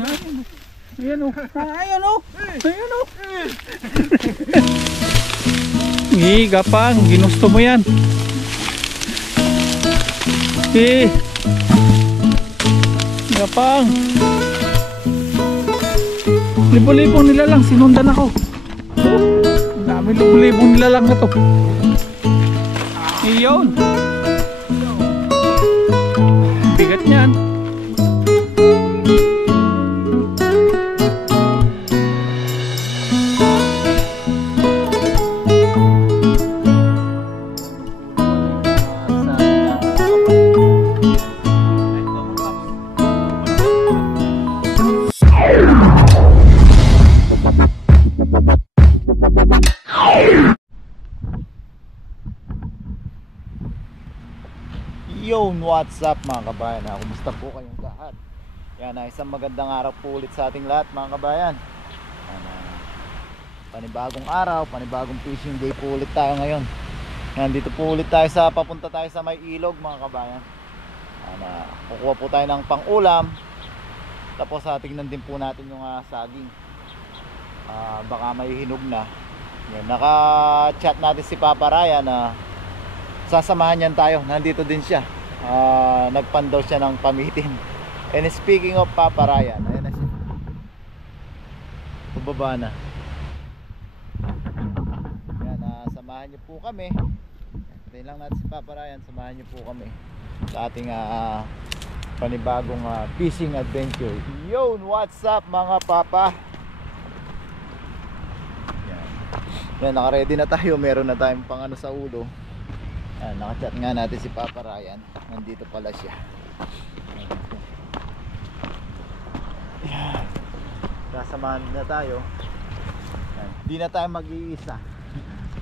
nga. Ayan o. Ayan o. Ayan o. Gapang, ginusto mo yan. Gapang. Libo-libong nilalang, sinundan ako. Ang dami libo-libong nilalang na to. Iyon. Bigat niyan. Yun, what's up mga kabayan? Kumusta po kayong lahat? Yan, isang magandang araw po ulit sa ating lahat mga kabayan. Panibagong araw, panibagong fishing day po ulit tayo ngayon. Yan, dito po ulit tayo papunta tayo sa may ilog mga kabayan. Kukuha po tayo ng pang-ulam. Tapos tignan din po natin yung saging. Baka may hinog na. Yan, naka-chat natin si Papa Ryan na sasamahan niyan tayo. Nandito din siya. Nagpan daw siya ng pamitin. And speaking of Papa Ryan, ayan na siya. Pababa na. Yan, samahan niyo po kami. Hintayin lang natin si Papa Ryan. Samahan niyo po kami sa ating panibagong fishing adventure. Yun, what's up mga papa? Yan, naka-ready na tayo. Meron na tayong pang sa ulo. Nakachat nga natin si Papa Ryan. Nandito pala siya. Yan. Kasamahan na tayo. Yan. Di na tayo mag-iisa.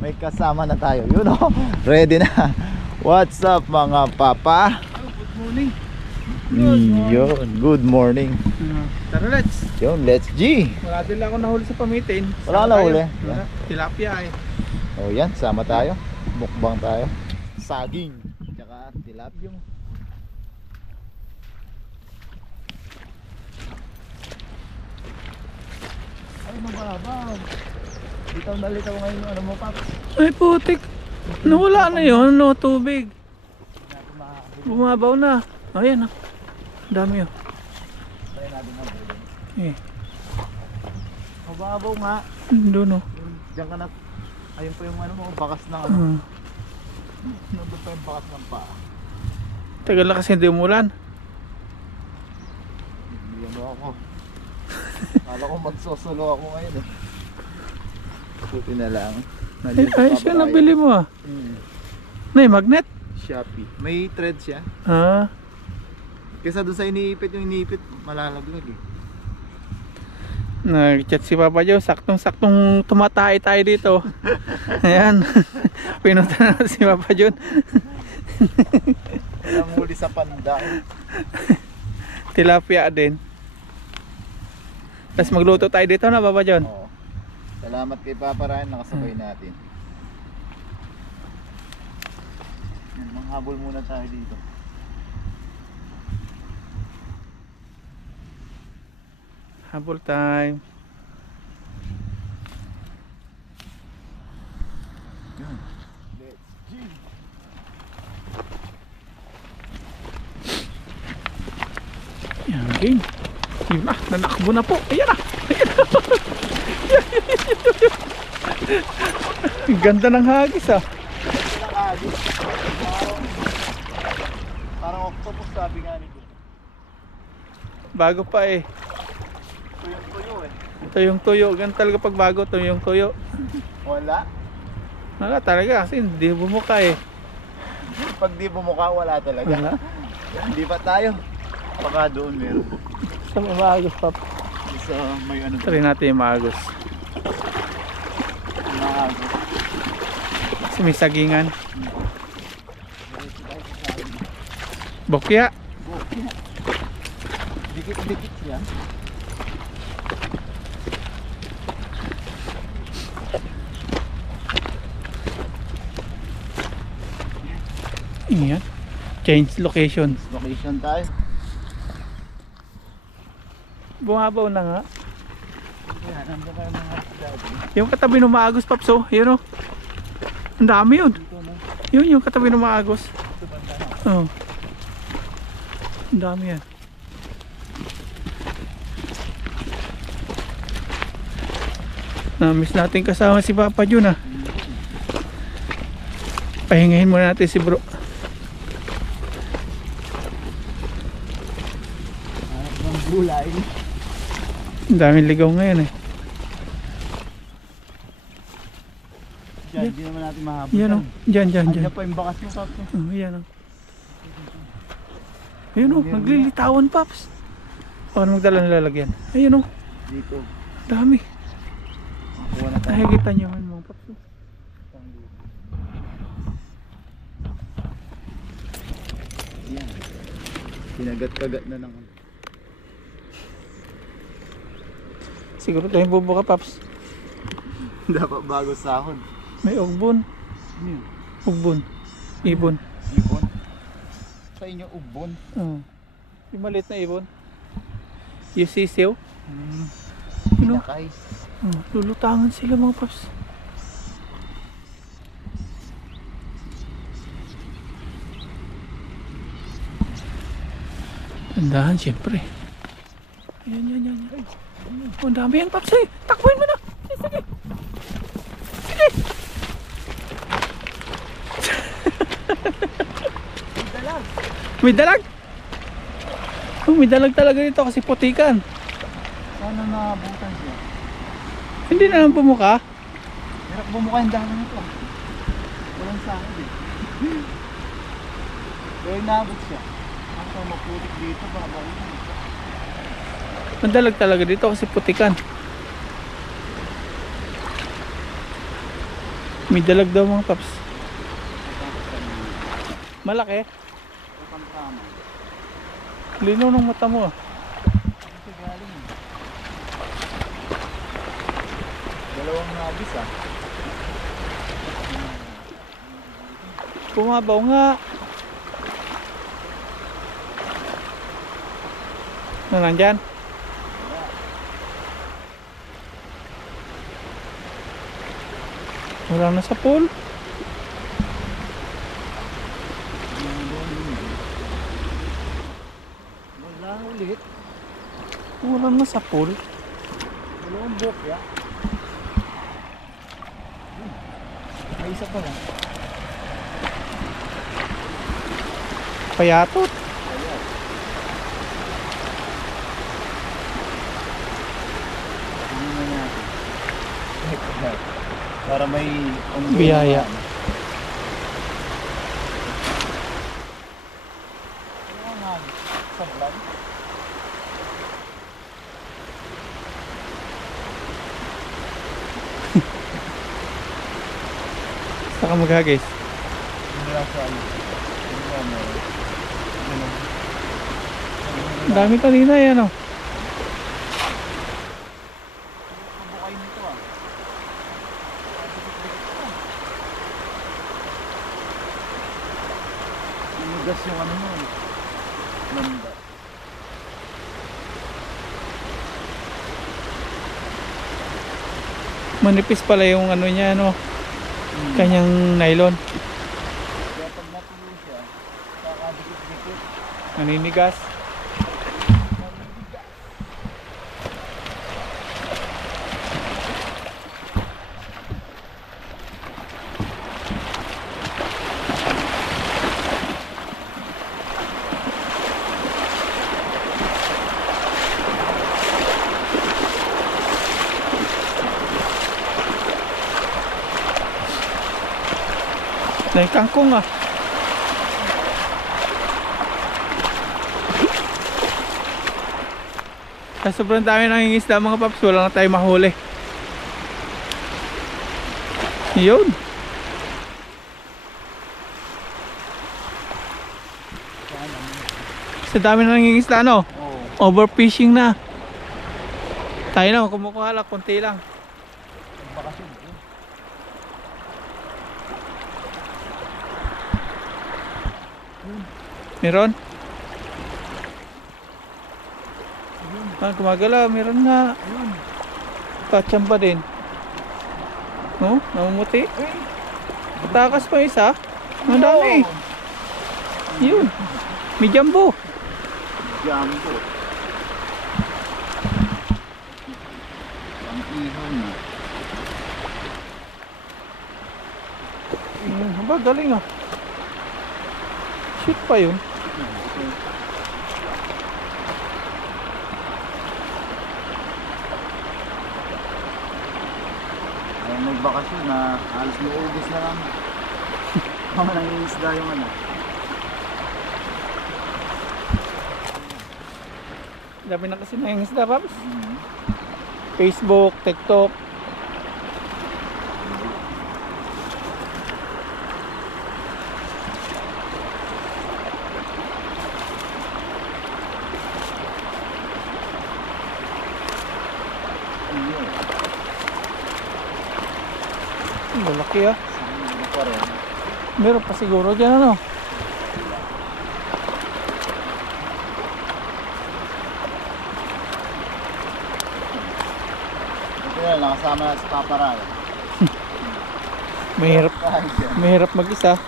May kasama na tayo. Yun o. Ready na. What's up mga papa? Good morning. Yun. Good morning. Tara, let's. Yun, let's G. Wala din lang ako nahuli sa pamitin. Wala ka nahuli? Tilapia eh. O yan, sama tayo. Mukbang tayo. Saging tsaka tilapia mo. Ay mababaw. Litaw na litaw ngayon yung ano mo, Paps. Ay putik. Nawala na yun, no, tubig. Bumabaw na. Ayan, dami yun. Try natin nga bulo. Mababaw nga. Doon o. Diyan ka na. Ayun pa yung ano mo, bakas na ano. Nandun pa yung bakas ng paa. Tagal na kasi hindi umulan. Hindi mo ako. Kala ko magsosolo ako ngayon eh. Puti na lang. Ay, siya nabili mo Nay, magnet? Shopee. May thread siya. Kesa doon sa iniipit, yung iniipit malalaglag eh. Nag-chat si Papa Joe, saktong tumatay tayo dito. Ayan. Pinunta na si Papa Joe. Walang huli sa panda. Tilapia din. Tapos magluto tayo dito na, Papa Joe. Oo. Salamat kay Papa Ryan, nakasabay natin. Manghabol muna tayo dito. Habol time. Let's G. Yan, game. Yun na, nanakbo na po. Ayan na. Ayan na. Ang ganda ng hagis Parang octopus sabi nga nito. Bago pa eh. Tuyo eh. Tuyong tuyo. Ganun talaga pag bago, tuyong tuyo. Wala. Wala talaga kasi hindi bumuka eh. Pag di bumuka wala talaga. Wala. Hindi pa tayo. Baka doon meron. Sa may maagos pa. Isa may ano doon. Try natin yung maagos. Maagos. Kasi may sagingan. Bokya. Dikit-dikit siya. Ayan. Change location. Location tayo. Bumabaw na nga. Yan, nandiyan kayo mga daddy. Yung katabi ng maagos, Paps, oh. Yun, oh. Ang dami yun. Dito na. Yun, yung katabi ng maagos. Ito banda na. Oh. Ang dami yan. Na-miss natin kasama si Papa Jun, ah. Pahingahin muna natin si bro. Hanap ng gulay. Ang daming ligaw ngayon, eh. Diyan, hindi naman natin mahabol. Yan, oh. Diyan, diyan, diyan. Andiyan pa yung bakas mo, Paps. Oh, yan, oh. Ayun, oh. Naglilitawan, Paps. Paano magdala ng lalagyan? Ayun, oh. Dito. Dami. Makuha na tayo. Nakikita nyo yun, mga Paps, oh. Yan. Kinagat-kagat na ng Siguro tayong bubuka, Paps. dapat bago sahod. May ugbon. Ano yun? Ugbon. Ibon. Ibon? Sa inyo, ubon? Oh. Yung maliit na ibon. Yung sisiw. Ano? Pinakay. Oh, lulutangan sila, mga Paps. Tandahan, siyempre. Yan, yan, yan, yan. Oh, ang dami yan, Paps, eh. Takbuhin mo na. Sige. Sige. Dalag. May dalag. Oh, may dalag talaga dito kasi putikan. Sana naabutan siya. Hindi na lang bumuka. Hirap bumuka yung dahon nito. Walang sahod eh. Pero naabot siya. Ako maputik dito, babalik na. May dalag talaga dito kasi putikan. May dalag daw, mga Paps. Malaki. Kapang-kama. Lino ng mata mo. Kasi galing eh. Dalawang nabis ah. Pumabaw nga. Ano nandyan? Wala na sa pool. Wala ulit. Wala na sa pool. Dalawang bokya. May isa pa lang. Payatot. Ayan. Tingnan natin. Para may Biyaya. Ano nga sa vlog? Saka maghagis. Hindi lang sa ano. Hindi lang mo. Ang dami kanina yan, oh. Kabukay nito ah. Inugas yung ano mo. Landa. Manipis pala yung ano niya, ano, kanyang nylon. Kaya pag natuloy siya, kakadikit-dikit. Naninigas. Na yung kangkong, ah. Sa sobrang dami nangingisda, mga Paps, wala na tayo mahuli. Yun. Sa dami na nangingisda, no? Oo. Overfishing na. Tayo na, kumukuha lang, konti lang. Bakasyon. Meron? Yun. Gumagalaw, meron nga. Kachamba din. No? Namumuti. Takas pa isa. Ang dami. Yun. May jumbo. Jumbo. Ang ihon na. Aba, galing ah. Shoot pa yun. Ay, nagbakasyon na halos maubos na lang. Kama nang iisda yung ano. Dami na kasi na yung isda, Paps. Facebook, TikTok. Malaki ah. Hindi pa rin. Meron pa siguro dyan ano. Ito yan, nakasama na sa paparal. Mahirap mag-isa.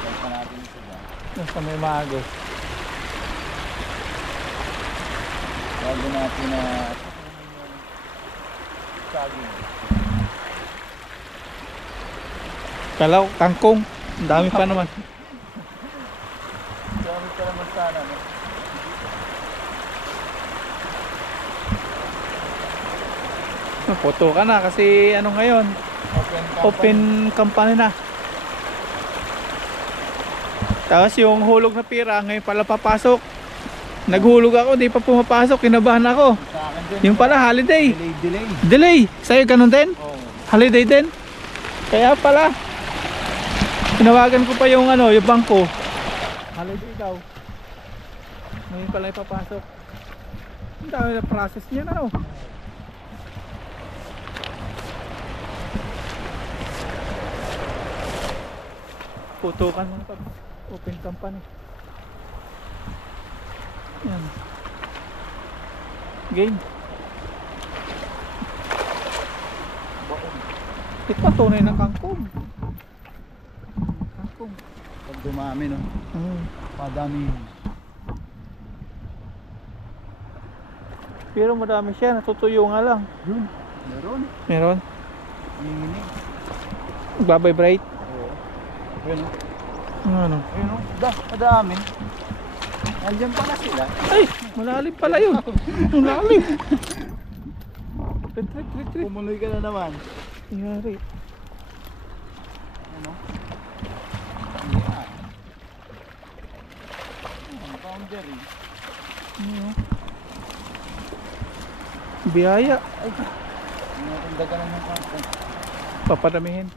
Dahil pa natin ito ba? Nasa may maaga. Bago natin na saging. Kalaw, kangkong. Ang dami pa naman. Dami pa naman sana, no? Naputo ka na kasi ano ngayon, open company na. Tapos yung hulog na pira ngayon pala papasok. Naghulog ako, di pa pumapasok, kinabahan ako. Sa akin din. Yung pala holiday. Delay. Delay. Sa'yo ganun din? Oo. Holiday din? Kaya pala tinawagan ko pa yung ano, yung bangko. Holiday daw. Ngayon pala ipapasok. Ang dami na process niya na, no? Putukan mo pag open company. Yan. Game. Ito tunay ng kangkong. Kangkong. Pag dumami, no? Madami. Pero madami siya, natutuyo nga lang. Yun. Meron. Meron. Nanginginig. Nagbabibrate. Oo. Ayun, no? Ano? Ayun, no? Madami. Nandiyan pala sila. Ay! Malalim pala yun. Malalim. Retreat. Pumuloy ka na naman. Yari. Ano? Yeah. Boundary. Biyaya. Ay. Natindagan na ng kangkong. Papadamihin.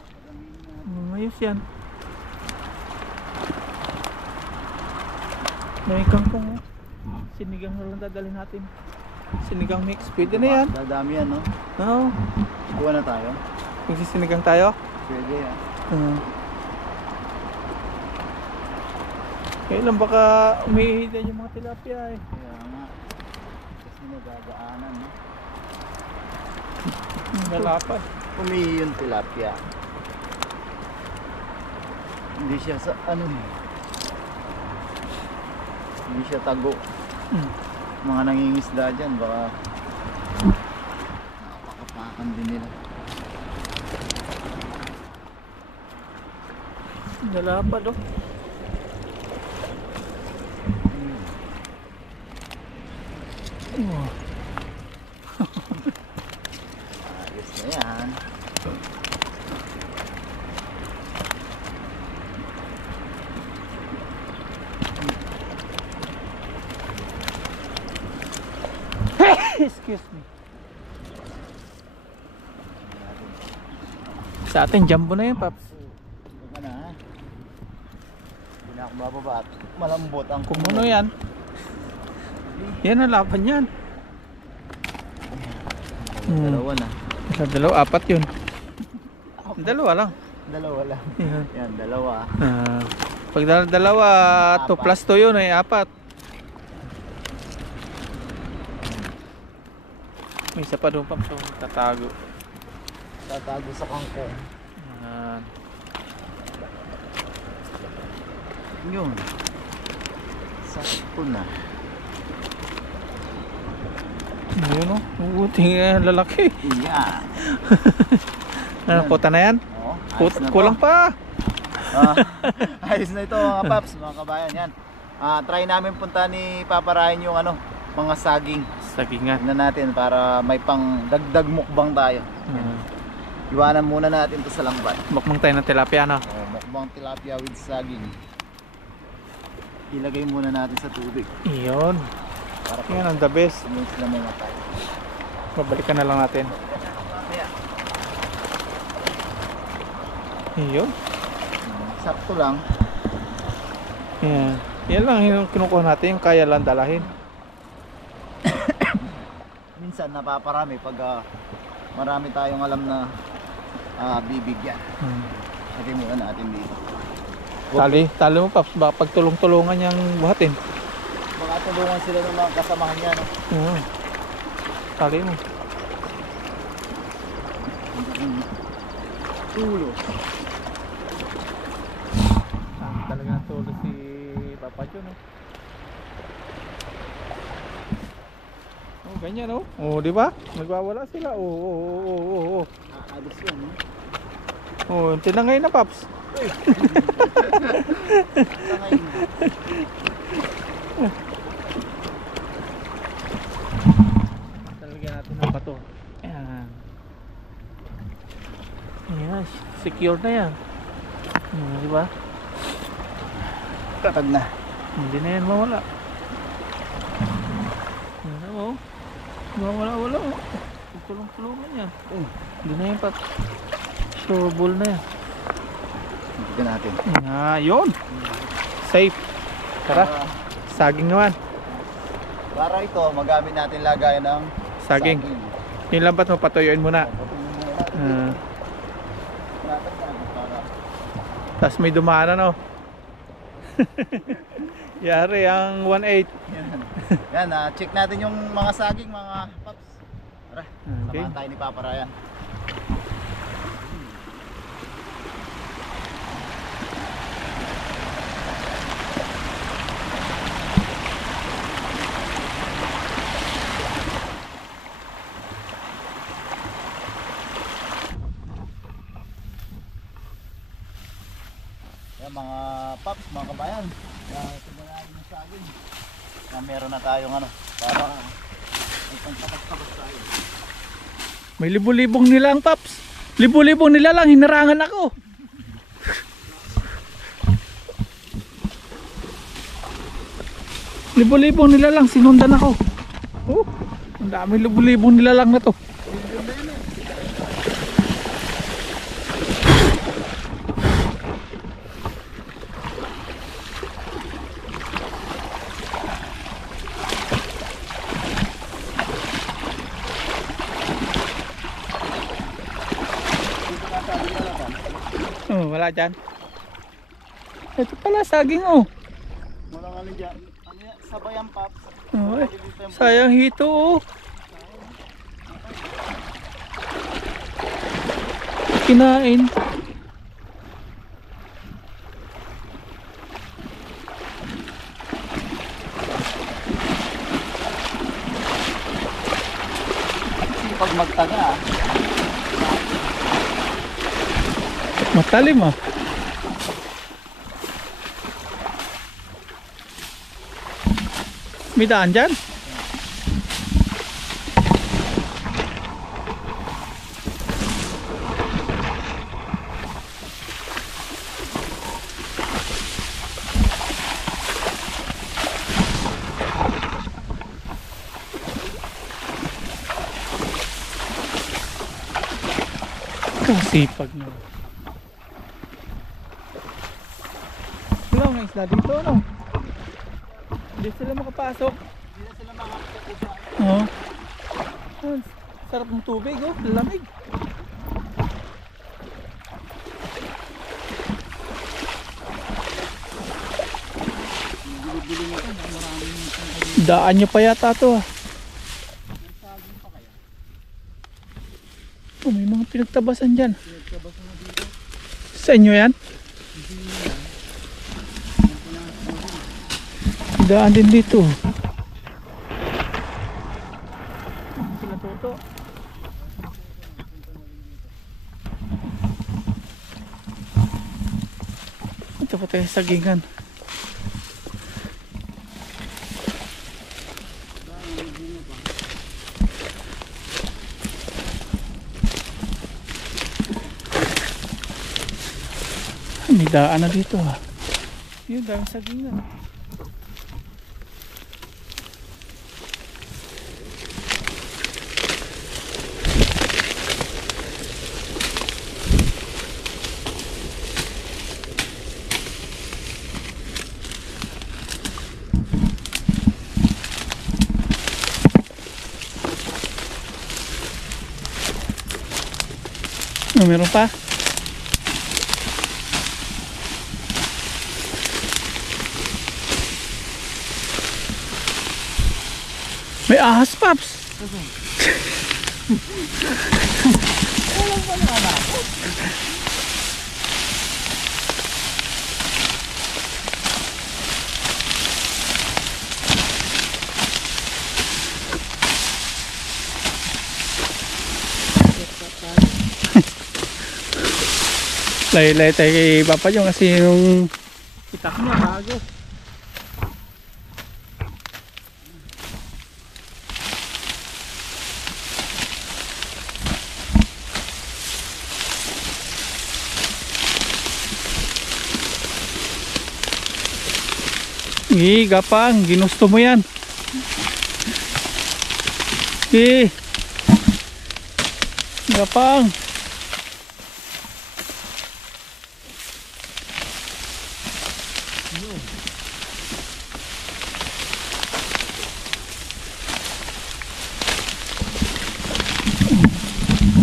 Ayos yan. May kangkong oh. Sinigang na lang dadalhin natin. Sinigang mix. Pwede na yan. Dadami yan, no? Oo. Kuha na tayo. Magsisinigang tayo. Pwede, ah. Kailan baka umihida yung mga tilapia eh. Kaya nga. Kasi nagagaanan, no? Nalapad. Umihi yung tilapia. Hindi siya sa ano eh. Hindi siya tago. Mga nangingisda dyan baka nakakapakan din nila. Nalapad oh. Ayos na yan. Excuse me. Sa atin jumbo na yan, Paps. Ito ka na, ha? Hindi na ako bababa at malambot ang Kumuno yan. Yan ang laban yan. Dalawa na. Dalawa, apat yun. Dalawa lang. Dalawa lang. Yan. Yan, dalawa. Pag dalawa, 2 plus 2 yun ay apat. May isa pa doon pa so tatago. Tatago sa kangkong. Yan. Yun. Sakto na. Ayun o. Buting lalaki. Yan. Ano, puta na yan? Oo, ayos na to. Kulang pa. Ayos na ito mga paps, mga kabayan. Yan. Try namin punta ni Papa Ryan yung ano, mga saging. Sagingan. Tingnan natin para may pang dagdag mukbang tayo. Iwanan muna natin to sa lambat. Mukmang tayo ng tilapia no? Mukbang tilapia with saging. Ilagay muna natin sa tubig. Iyon. Para Yan ang the best. hindi sila mamatay. Babalikan na lang natin. Iyon. Sakto lang. Yan. Yan lang yung kinukuha natin, yung kaya lang dalahin. Minsan napaparami pag marami tayong alam na bibigyan. Lagay muna natin dito. Tali mo pa, baka pagtulong-tulungan niyang buhatin. Baka tulungan sila ng mga kasamahan niya, no? Tali mo. Tulo. Talaga ng tulo si Papa John, no? Oh, ganyan, no? Oh, di ba? Nagwawala sila. Oh. Alis yan, no? Oh, tinangay na, Paps. Talagyan natin ng bato. Ayan. Ayan, secure na yan. Di ba? Tatag na. Hindi na yan mawala. Ayan, oh. Mawala-wala, oh. Tulong-tulungan yan. Hindi na yan, Paps. Sure ball na yan. Tignan natin. Yun. Safe. Tara, saging naman. Para ito, magamit natin lagay ng Saging. Yung lambat mo, patuyuin muna. Tapos may dumaan, ano? Yari ang 1.8. Yan, check natin yung mga saging, mga paps. Tara, Okay. samahan tayo ni Papa Ryan. Yan mga paps, mga kabayan. Tignan natin yung saging. Meron na tayong ano, para may pangtapas-tapas tayo. May libo-libong nila ang Paps. Libo-libong nila lang, hinarangan ako. Libo-libong nila lang, sinundan ako. Oh, ang dami libo-libong nila lang na to. Oh, wala dyan. Ito pala saging, oh. Walang ano dyan. Ano yan? Sabayan paps. Oh, sayang hito, oh. Kinain. Pag magtaga, Matalim, ah. May daan dyan? Sipag na. Wala mga isla dito, ano? Hindi sila makapasok. hindi na sila makakita sa Oo. Sarap ng tubig, oh. Lamig. bili-bili nito. Maraming Daan nyo pa yata to, ah. saging pa kaya. Oh, may mga pinagtabasan dyan. Sa inyo yan? Daan din dito. Sila Toto. Ito pa tayo sa sagingan. May daan na dito ha. Yun, dami sagingan. Oh, meron pa? May ahas, Paps. Lay-lay tayo kay Papa yung kasi yung itak niya bago. Gapang, ginusto mo yan. Gapang.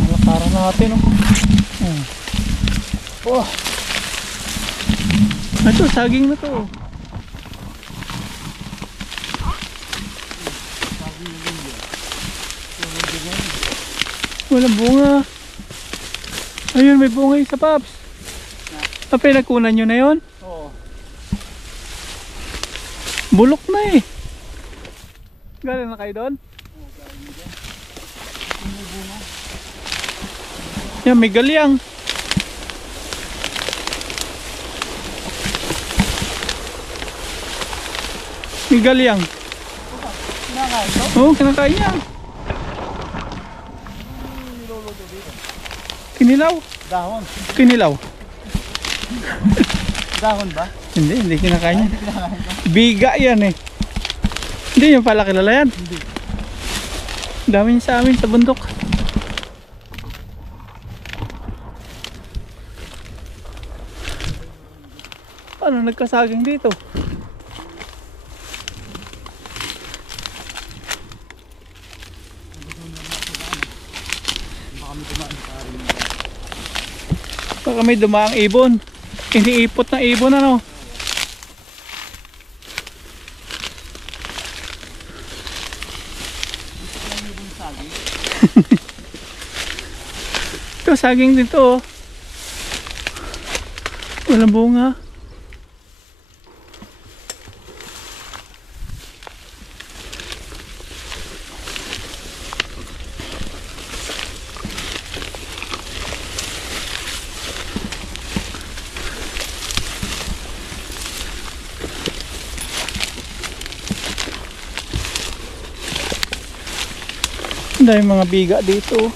Lakaran natin oh. Ito, saging na to. Walang bunga. Ayun, may bunga yung sa Paps. Pinagkunan nyo na yun? Oo. Bulok na eh. Galing na kayo doon? Oo, galing na dyan. May bunga. Yan, may galyang. May galyang. Kinakain to? Oo, kinakain niya. Niluluto dito. Kinilaw. Dahon. Kinilaw. Dahon ba? Hindi kinakain niya. Hindi kinakain to. Biga yan eh. Hindi nyo pala kilala yan. Hindi. Dami niya sa amin sa bundok. Ano nagkasaging dito? Baka may dumaang ibon. Iniipot na ibon ano. Ito saging dito oh. Walang bunga. Dahil mga biga dito.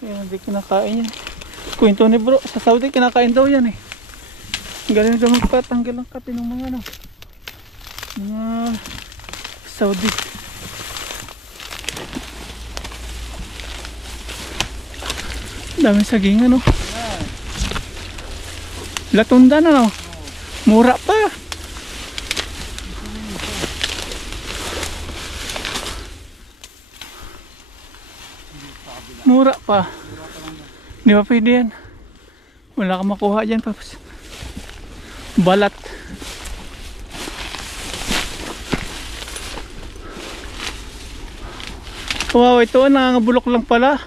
Yan, hindi kinakain yan. Kwento ni bro, sa Saudi kinakain daw yan eh. Galing daw magpatanggal ang kape ng mga ano. Mga Saudi. Daming saging ano. Latundan ano. Mura pa. Mura pa. Di ba pwede yan? Wala kang makuha dyan, Paps. Balat. Wow, ito nangangabulok lang pala.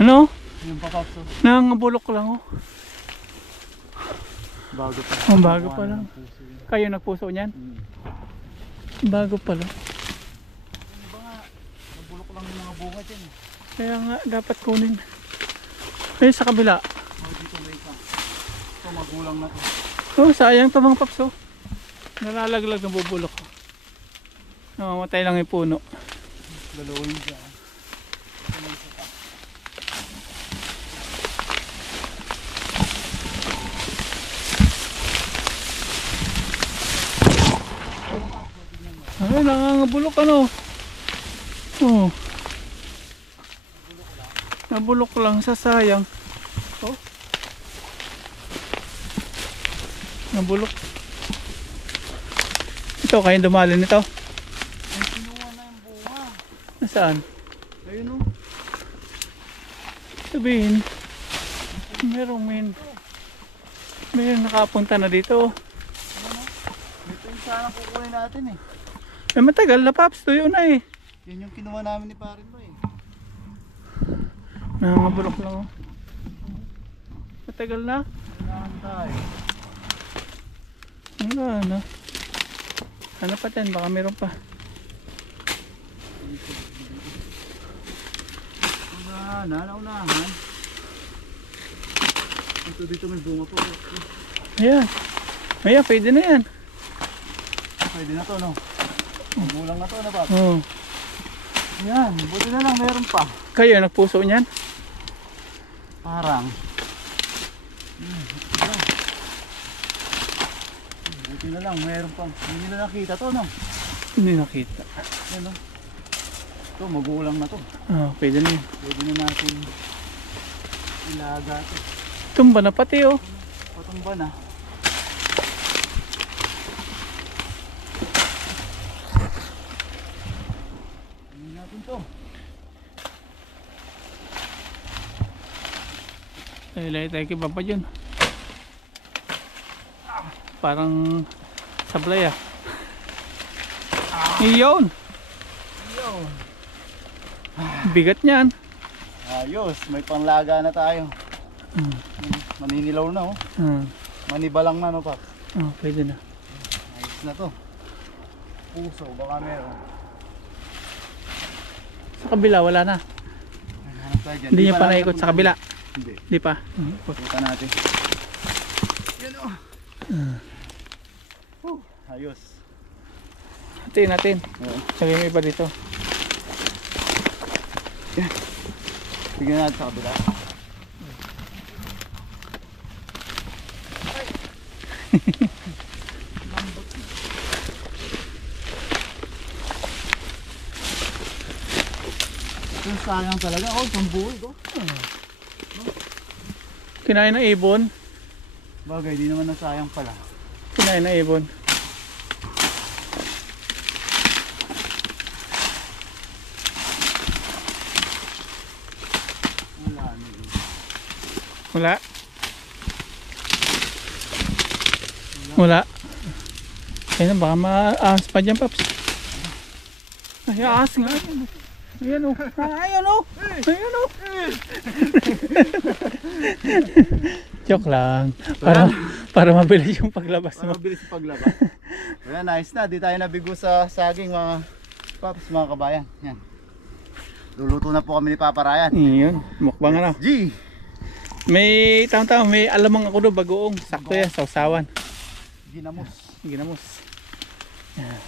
Ano? Yung papapso. Nangabulok lang oh. Bago pa. Ang bago pa lang. Kayo nagpuso niyan? Bago pa lang. Ano ba nga? Nabulok lang yung mga bunga dyan. Kaya nga dapat kunin. Eh sa kabila. Oh, dito may isa. Ito magulang na to. Oh, sayang to mga paps oh. Nalalaglag ng bubulok. Namamatay lang yung puno. Dalawin dyan. Ito may isa pa. Ay, nangangabulok ano. Oh. Nabulok lang sa sayang. Oh. Nabulok. Ito, kayong dumali nito. Ay, kinuha na yung bunga. Nasaan? Ayun o. Sabihin. Merong nakapunta na dito. Ito yung sana kukunin natin eh. Eh matagal na paps, tuyo na eh. Yan yung kinuha namin ni parin mo eh. Nangabulok lang oh. Matagal na. Kailangan tayo. Wala na. Ano pa din, baka meron pa. Naunahan. Ito dito may bunga po. Ayan. Ayan, pwede na yan. Pwede na to no? Magulang na to na ba? Oh. Yan, buti na lang meron pa. Kayo, nagpuso niyan? Parang. Buti na lang meron pa. Hindi nila nakita to no? Hindi nakita. Yan no? Ito magulang na to. Oh, pwede na yan. Pwede na natin ilaga to. Tumba na pati oh. Patumba na. Tingnan natin to. Ilay tayo kay Papa dyan. Parang sablay ah. Iyon. Bigat niyan. Ayos, may panglaga na tayo. Maninilaw na oh. Manibalang na no pa. Oh, pwede na. Ayos na to. Puso, baka meron. Sa kabila, wala na. Hanap tayo dyan. Hindi niya pa natin naikot sa napunta kabila. dyan. Hindi. Hindi pa. Punta natin. Yan oh. Ayos. Hatiin natin. Oo. Sabi mo iba dito. Tignan natin sa kabila. Ito sayang talaga. Oh, pambuhay ko. Kinain ng ibon. Bagay, di naman nasayang pala. Kinain ng ibon. Wala. Wala. Wala. Ayun, baka maahas pa dyan, Paps. Ay, ahas nga. Ayan o. Ayan o. Ayan o. Joke lang. Para mabilis yung paglabas Para mo. mabilis yung paglabas. Ayan, nice na. Di tayo nabigo sa saging mga paps, mga kabayan. Yan. Luluto na po kami ni Papa Ryan. Iyon. Mukbang ano. G! May taong-taong may alamang ako doon bagoong. Sakto yan sa usawan. Ginamos. Ginamos. Yan.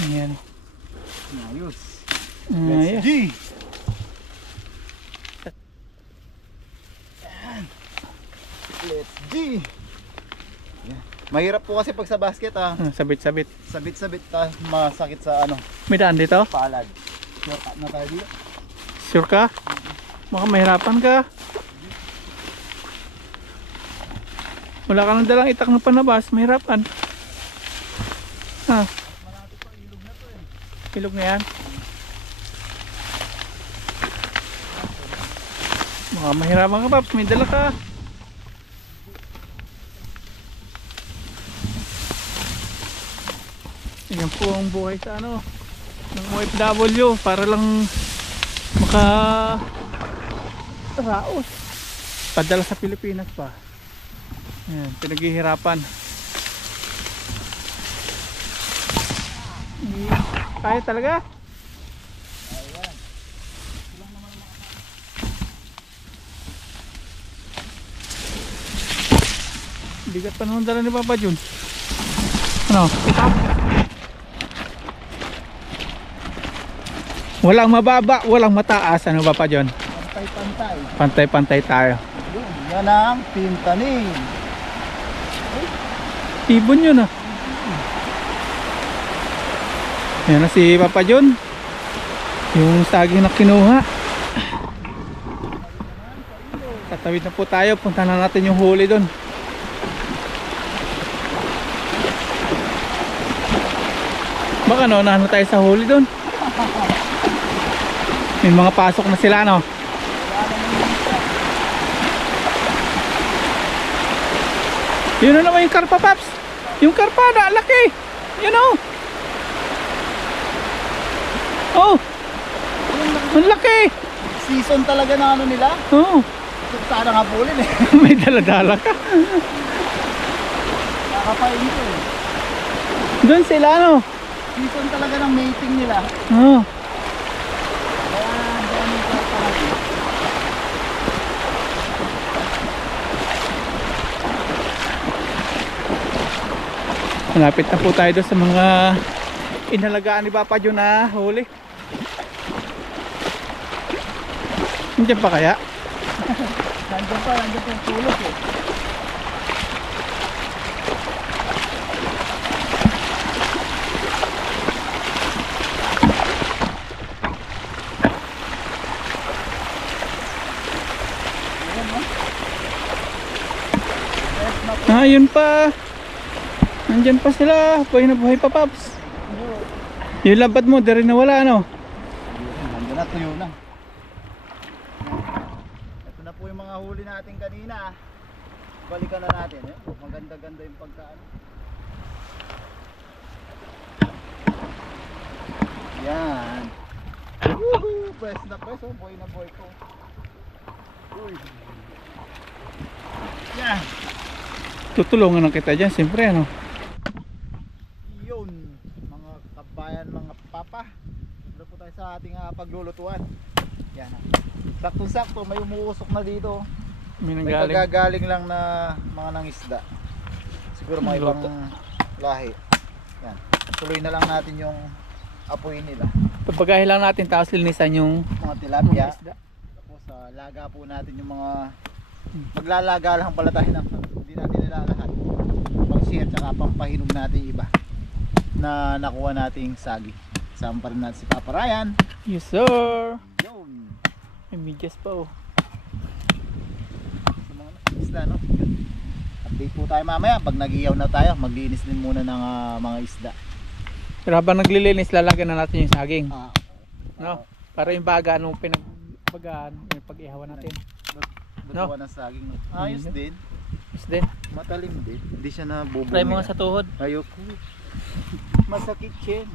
Ayan. Ayos. Ayan. G! Let's G! Yan. Mahirap po kasi pag sa basket Sabit-sabit. sabit-sabit masakit sa ano, May daan dito? palad. Shortcut na tayo dito. Sure ka? Baka mahirapan ka. Wala ka nang dalang itak na panabas, mahirapan. Ha? Ilog na yan. Baka mahirapan ka, Paps. May dala ka. Yan po ang buhay sa ano ng OFW para lang maka raos padala sa Pilipinas pa. Ayan, pinaghihirapan. Kaya talaga? Ayan. Bigat pa naman dala ni Papa Jun. Ano? Walang mababa, walang mataas. Ano Papa Jun? Pantay-pantay. Pantay-pantay tayo. Yun, yan ang pintanin. Ibon yun ah. Yan na si Papa Jun. Yung saging na kinuha. Tatawid na po tayo. Punta na natin yung huli doon. Baka no, nahan na tayo sa huli doon. May mga pasok na sila no. Yun na naman yung karpa Paps. Yung karpa na laki. Yun o. Oh. Ang laki. Season talaga na ano nila. Oh. Sana nga pulin eh. May daladala ka. Nakapain ko eh. Doon sila no. Season talaga ng mating nila. Oh. Ayan, dami yung karpa natin. Malapit na po tayo doon sa mga inalagaan ni Papa Jun na huli. Nandiyan pa kaya? Nandiyan pa yung tulog eh. Ah, yun pa. Nandyan pa sila. Buhay na buhay pa Paps. Yung labat mo, di rin nawala ano? Nandiyan na, tuyo na. Ito na po yung mga huli natin kanina. Balikan na natin. Eh. Maganda-ganda yung pagkaan. Yan. Woohoo! Press na press. Oh. Boy na boy ko. Uy. Yan. Tutulungan na kita dyan, siyempre ano. Yun. Mga kabayan, mga papa. Dito po tayo sa ating paglulutuan. Yan. Sakto-sakto. May umuusok na dito. May May nanggaling. pagagaling lang na mga nangisda. Siguro mga ibang Luto. lahi. Yan. Tuloy na lang natin yung apoy nila. Papagahin lang natin tapos linisan yung Mga tilapia. mga isda. Tapos laga po natin yung mga maglalaga lang pala tayo ng hindi natin nilalahat. Pang share tsaka pampahinog natin yung iba na nakuha nating sagi. Sama pa rin natin si Papa Ryan. Yes sir. Yun. May medyas pa oh. Sa mga isda no. Update po tayo mamaya pag nag-iyaw na tayo. Maglinis din muna ng mga isda. Pero habang naglilinis, lalagyan na natin yung saging. No? No? Para yung baga nung pinagbagaan, yung pag-ihawan natin. Lutuan ng saging. No? Ayos Mhm. din. Is din. Matalim din. Hindi siya nabubungi. Try mo nga sa tuhod. Ayoko. Masakit chin.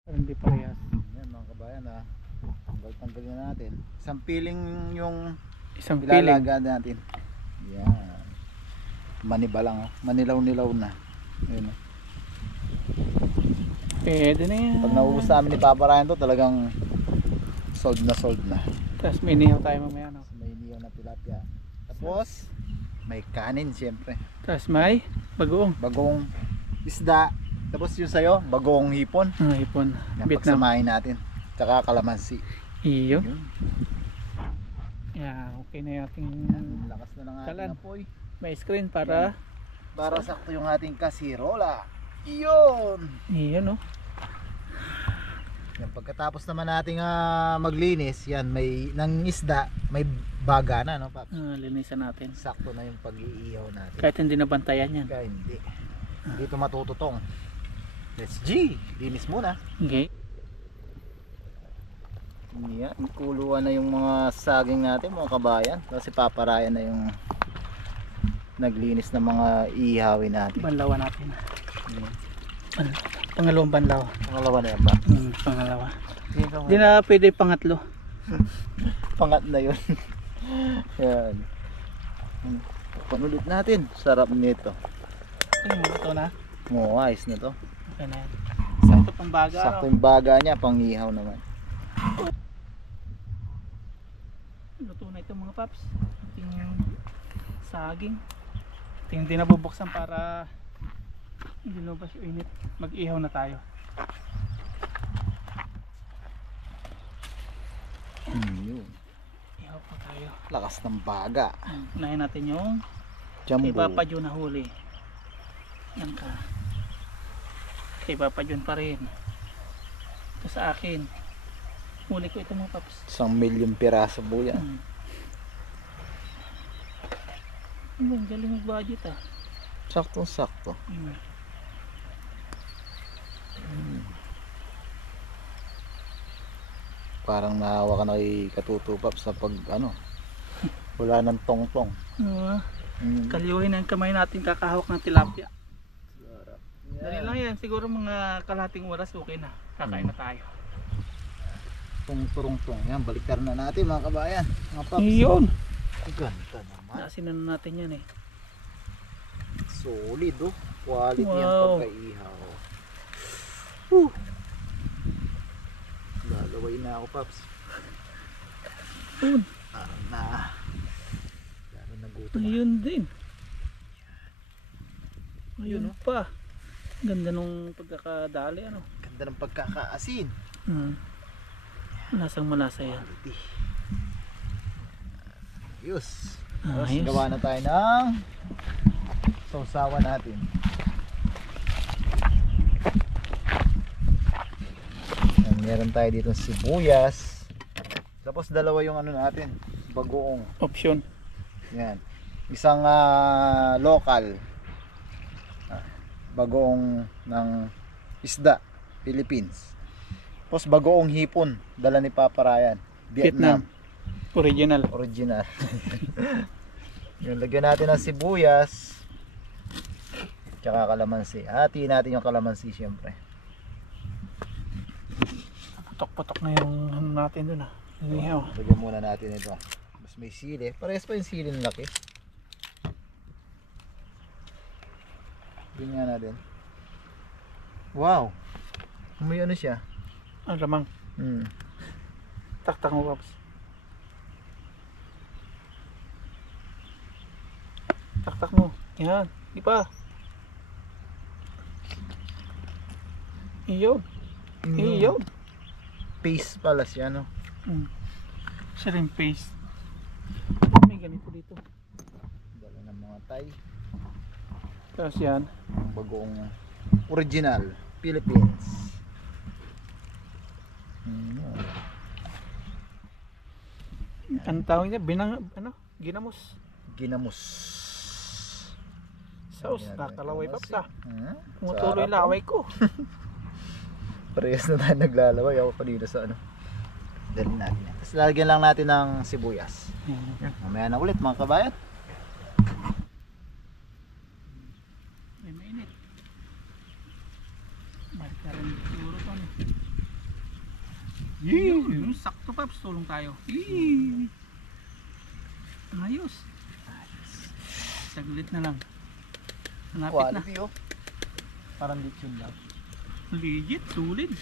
Pero hindi parehas. Yan mga kabayan ha. Tanggalin na natin. Isang piling yung Isang feeling. ilalaga natin. Yan. Maniba lang ha. Manilaw-nilaw na. Ayun ha. Pwede na yan. Pag nauubos namin ni Papa Ryan to talagang sold na. Tapos may inihaw tayo mamaya. No? May niyo na tilapia. Tapos may kanin siyempre. Tapos may bagoong. Bagong isda. Tapos yung sayo, bagong hipon. Ah, hipon. Yan, Vietnam. pagsamahin natin. Tsaka kalamansi. Iyo. Yun. Yeah, okay na yung ating Lakas na ng Kalan. ating apoy. may screen para Para sakto yung ating kasirola. Yun! iyo no. Yan, pagkatapos naman nating maglinis, yan may ng isda, may baga na no, Paps? Linisan natin. Sakto na yung pag-iihaw natin. Kahit hindi nabantayan yan. Kaya hindi. Hindi ito matututong. Let's G! Linis muna. Okay. Yan, kuluan na yung mga saging natin mga kabayan. Kasi Papa Ryan na yung naglinis ng mga ihawin natin. Banlawan natin. Yan. Pangalawang banlaw. Pangalawa na yan ba? Pangalawa. Hindi na pwede pangatlo. Pangat na yun. Yan. Panulit natin. Sarap nito. Ito na. Oo, ayos na to. Okay na yan. Sakto pang baga. Sakto yung baga niya, pang ihaw naman. Luto na ito mga paps. Ating saging. Ating hindi nabubuksan para hindi lumabas yung init. Mag-ihaw na tayo. Yun. Ihaw pa tayo. Lakas ng baga. Unahin natin yung Jumbo. kay Papa John na huli. Yan ka. Kay Papa John pa rin. Ito sa akin. Huli ko ito mga paps. 1,000,000 piraso po yan. Ang galing mag-budget ah. Saktong sakto. Parang nahawa ka na kay Katutupap sa pag ano. Wala ng tong-tong. Kalyuhin ang kamay natin kakahawak ng tilapia. Dali lang yan. Siguro mga kalahating oras okay na. Kakain na tayo. Tong-turong-tong. Yan, baliktar na natin mga kabayan. Mga paps. Iyon. Ganda naman. Nasinan na natin yan eh. Solid oh. Quality ang Wow. pagkaihaw. Lalaway na ako paps. Parang nagutom. Ayun din. Yun, Ayun pa. Ganda nung pagkakadali ano. Ganda ng pagkakaasin. Lasang malasa yan. Quality. Ayos. Ayos. Gawa na tayo ng sausawan natin. Yan, meron tayo dito sibuyas. Tapos dalawa yung ano natin, bagoong. Option. Yan. Isang local. Bagoong ng isda, Philippines. Tapos bagoong hipon, dala ni Papa Ryan, Vietnam. Original. Original. Yung lagyan natin ng sibuyas. Tsaka kalamansi. Hatiin natin yung kalamansi syempre. Putok-putok na yung ano natin dun ah. Inihaw. Lagyan muna natin ito. Mas may sili. Parehas pa yung sili ng laki. Lagyan nga natin. Wow. May ano siya. Ang lamang. Taktak mo paps. Taktak mo. Yan. Di pa. Iyon. Iyon. Paste pala siya no. Shrimp paste. May ganito dito. Dala ng mga Thai. Tapos yan. Bagoong original Philippines. Ang tawag niya, ginamos. Ginamos. Sauce, nakalaway paps ah. Sarap, Tumutuloy laway ko. Parehas na tayo naglalaway. Ako pa dito sa ano. Dali natin yan. Tapos lalagyan lang natin ng sibuyas. Mamaya na ulit mga kabayan. May mainit. Balik na rin siguro ito ano. Yun, sakto paps, tulong tayo. Ayos. Saglit na lang. Hanapit na. Quality oh. Parang lechon lang. Legit, sulit.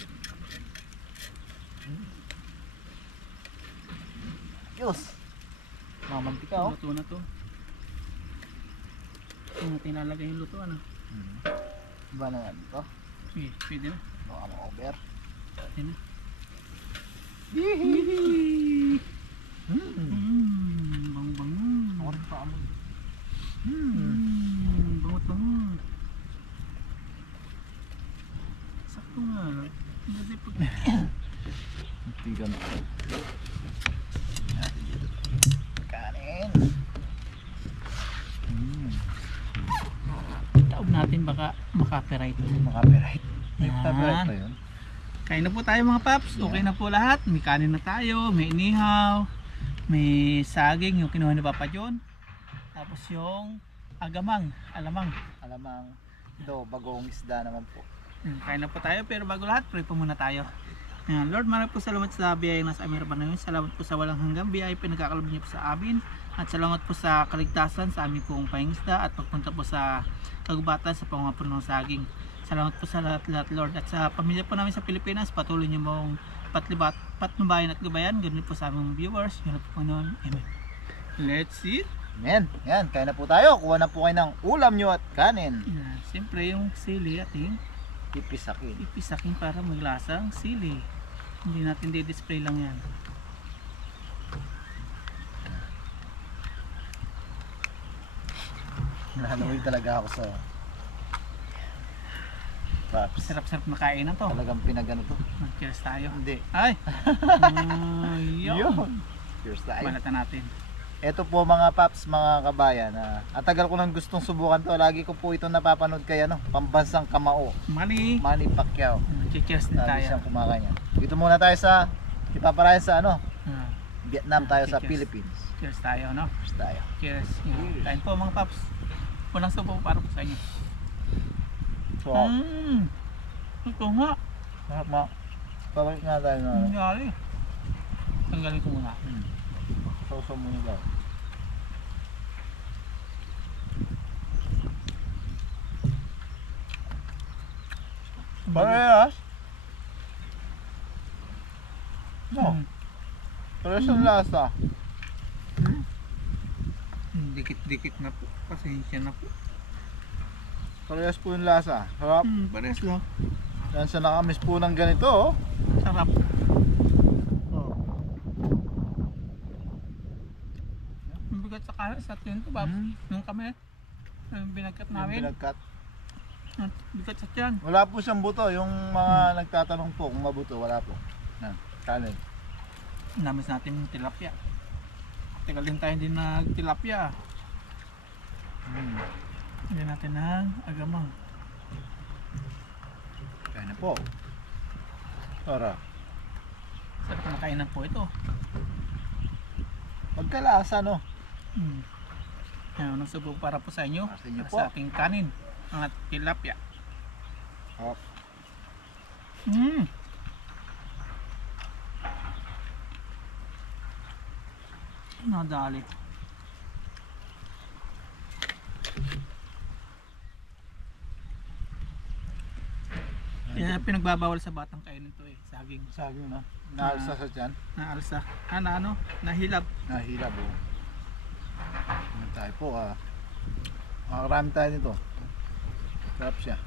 Diyos. Mamantika oh. Luto na to. Ito natin lalagay yung luto ano. Iba na yan ito. Pwede na. Baka ma-over. Pwede na. Bango-bango. Ako rin pa amoy. Bangot-bangot. Sakto nga. Hindi pag... Tigan na. Natin dito. Kanin. Taob natin baka makapiright. Makapiright. May Yan. copyright pa yun. Kain na po tayo mga paps. Okay na po lahat. May kanin na tayo. May inihaw. May saging yung kinuha ni Papa John. Tapos yung alamang. Alamang. Ito, bagong isda naman po. Kain na po tayo, pero bago lahat, pray po muna tayo. Ayan, Lord, maraming po salamat sa biyaya na sa aming Panginoon. Salamat po sa walang hanggang biyaya pinagkakalob niyo po sa amin. At salamat po sa kaligtasan sa aming pong pangingisda at pagpunta po sa kagubatan sa pangapuno ng saging. Salamat po sa lahat-lahat, Lord. At sa pamilya po namin sa Pilipinas, patuloy niyo mong patnubayan at gabayan. Ganun po sa aming viewers. Ganun po Panginoon. Amen. Let's eat. Amen. Yan, kain na po tayo. Kuha na po kayo ng ulam nyo at kanin. Yan. Siyempre yung sili ating Ipisakin. ipisakin para maglasang sili. Hindi natin di-display lang yan. Nanawin talaga ako sa Paps. Sarap-sarap na kain na to. Talagang pinagano to. Mag-cheers tayo. Hindi. Ay! Yun! Cheers tayo. Balatan natin. Ito po mga paps, mga kabayan. Ang tagal ko nang gustong subukan to. Lagi ko po ito napapanood kay pambansang kamao. Manny! Pacquiao. Cheers din Lagi tayo. siyang kumakain yan. Dito muna tayo sa, ipaparayan sa Vietnam tayo sa Cheers. Philippines. Cheers tayo, no? Cheers tayo. Cheers. Kain po mga paps. Unang subo para po sa inyo. So, Ito nga. sarap mga. Pabalik nga tayo na. Nangyari. Tanggalin ko muna. Sausaw muna daw. Parehas? No. Parehas ang lasa. Dikit-dikit na po. Pasensya na po. Parehas po yung lasa. Sarap. Parehas lang. Yan sa nakamis po ng ganito. Oh. Sarap. Oh. Ang bigat sa kalas at yun to, Babs. Nung kami, binagkat Yung namin. binagkat. Ang bigat sa tiyan. Wala po siyang buto. Yung mga nagtatanong po kung mabuto, wala po. Yan. Kanin. Namis natin yung tilapia. Tagal din tayo hindi nag-tilapia. Hindi natin ng agamang. Kaya na po. Sarap. Sarap na kainan po ito. Pagkalasa, no? Ayan, unang subo para po sa inyo. Para sa inyo Para po. sa ating kanin. Ang tilapia. Sarap. Nadali. Kaya pinagbabawal sa batang kainin to saging. Saging, no? Naalsa sa tiyan. Naalsa. Ano? Nahilab. Nahilab, oh. Ano tayo po, makakarami tayo nito. Sarap siya.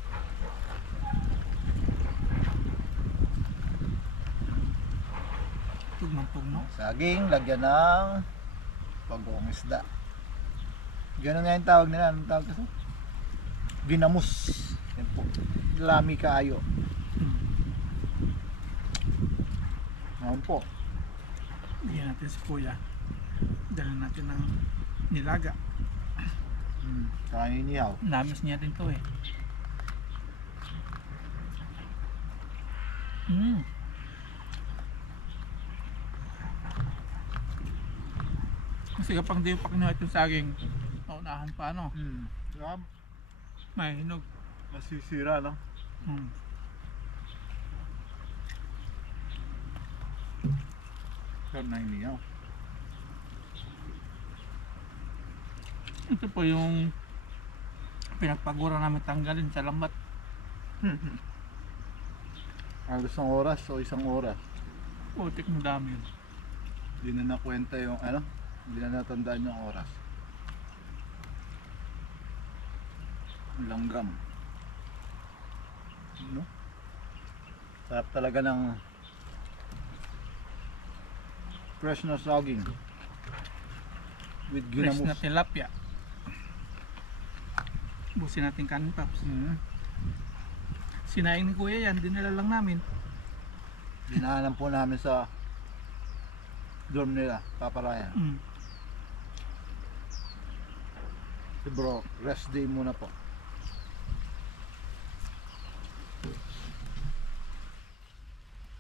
Tugmang-tugno. Saging, lagyan ng pagong isda. Ganun nga yung tawag nila. Anong tawag kasi? Ginamus. Yan po. Lami kaayo. Ngayon po. Bigyan natin si kuya. Dala natin ng nilaga. Saka ninihaw. Namis niya din to Kasi kapag di pa kinuha itong saging, naunahan pa Sarap. may hinog. Masisira, no? Sarap na hinihaw. Ito po yung pinagpagura namin tanggalin sa lambat. Halos isang oras o isang oras. Putik mo dami yun. Hindi na nakwenta yung hindi na natandaan yung oras. Langgam. No? Sarap talaga ng fresh na saging with Fresh na ginamos. tilapia. Busin natin kanin, Paps. Sinaing ni kuya yan, dinala lang namin. Dinaanan po namin sa dorm nila, Paparayan. Si bro, rest day muna po.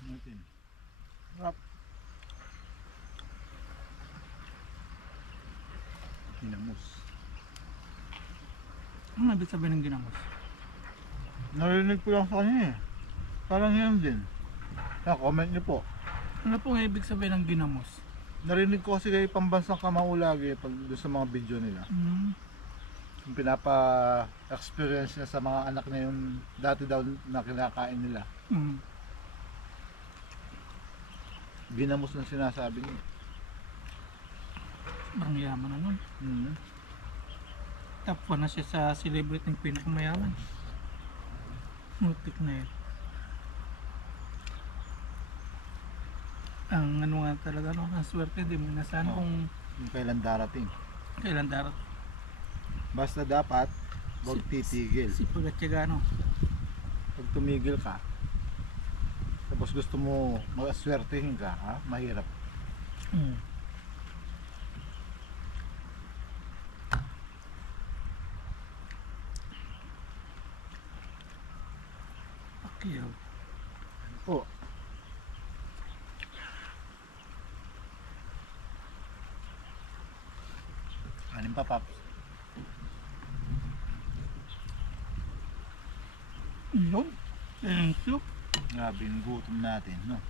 Natin. Rap. Ginamos. Ano ibig sabihin ng ginamos? Narinig ko lang sa kanya eh. Parang yan din. Comment niyo po. Ano pong ibig sabihin ng ginamos? Narinig ko kasi kay pambansang kamao lagi pag doon sa mga video nila. Yung pinapa-experience niya sa mga anak na yung dati daw na kinakain nila. Ginamos na sinasabi niya. Parang yaman na nun. Top 1 na siya sa celebrity ng pinakamayaman. Mutik na yun. Ang ano nga talaga, no? Ang swerte, di mo nasaan kung Yung kailan darating. kailan darat. Basta dapat huwag titigil. Si Pagatiaga, no? Pag tumigil ka, tapos gusto mo mag-aswertehin ka, ha? Mahirap. Okay, Oh. Anim pa, Paps. yun. Thank you. Grabe yung gutom natin, no?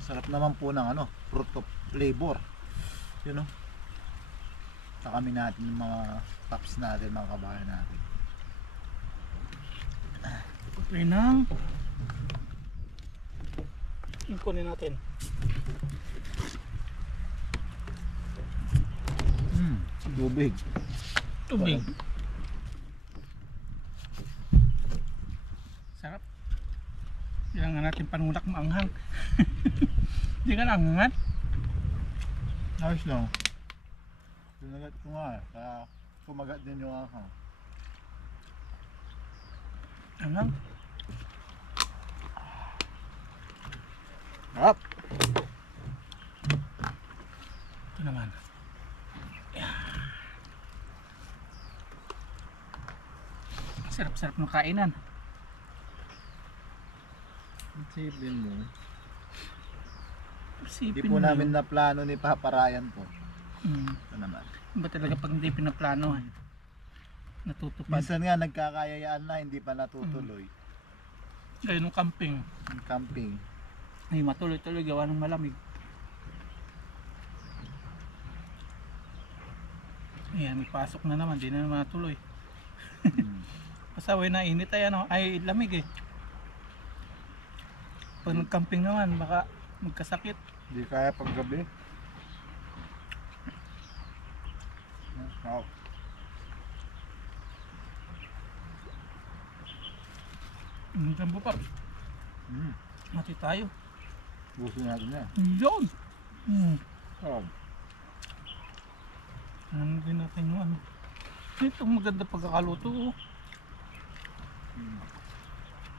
Sarap naman po ng ano, fruit of labor. Yun, no? Takami natin yung mga Paps natin, mga kabayan natin. Okay nang. Yung kunin natin. Tubig. Tubig. Sarap. Kailangan natin panulak maanghang. Hindi ka naangangan. Ayos lang. Tinagat ko nga, kaya kumagat din yung ahang. Anghang. Sarap! Ito naman. Sarap-sarap ng kainan. Isipin mo. Hindi Isipin po mo namin yun. na plano ni Papa Ryan po. Ito naman. Ba talaga pag hindi pinaplano natutupad. Minsan nga nagkakayayaan na, hindi pa natutuloy. Gaya nung camping. Yung camping. Ay matuloy-tuloy gawa ng malamig. Ayan, may pasok na naman, di na naman natuloy. Pasaway na init ay ano, ay lamig eh. Pag nag-camping naman, baka magkasakit. Hindi kaya paggabi. Wow. Jambo pa. Mati tayo. Gusto natin yan. Yun! Oh. Ano din natin yung ano. Ito maganda pagkakaluto oh.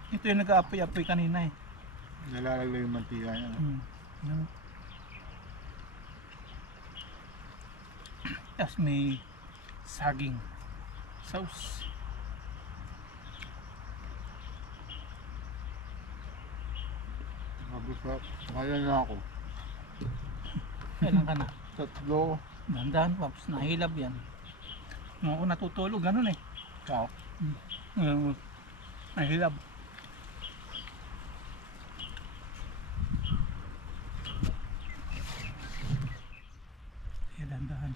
Ito yung nag-aapoy-apoy kanina eh. Nalalagay yung mantika niya. No? Yan. Tapos may saging sauce. Mabusap. Kaya na ako. Kailan ka na? Tatlo. Dandahan paps, nahilab yan. Nung ako natutulog, ganun eh. Ciao. Nahilab. Kaya dandahan.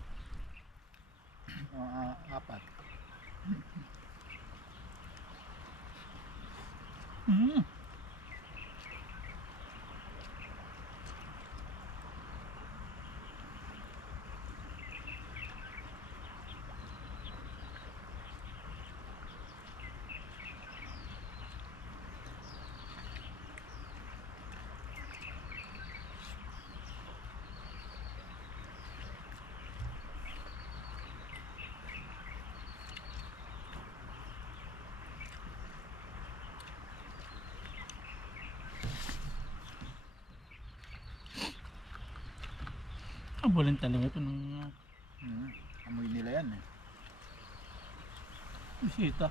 Apat. Abulin talaga ito ng Amoy nila yan eh. bisita.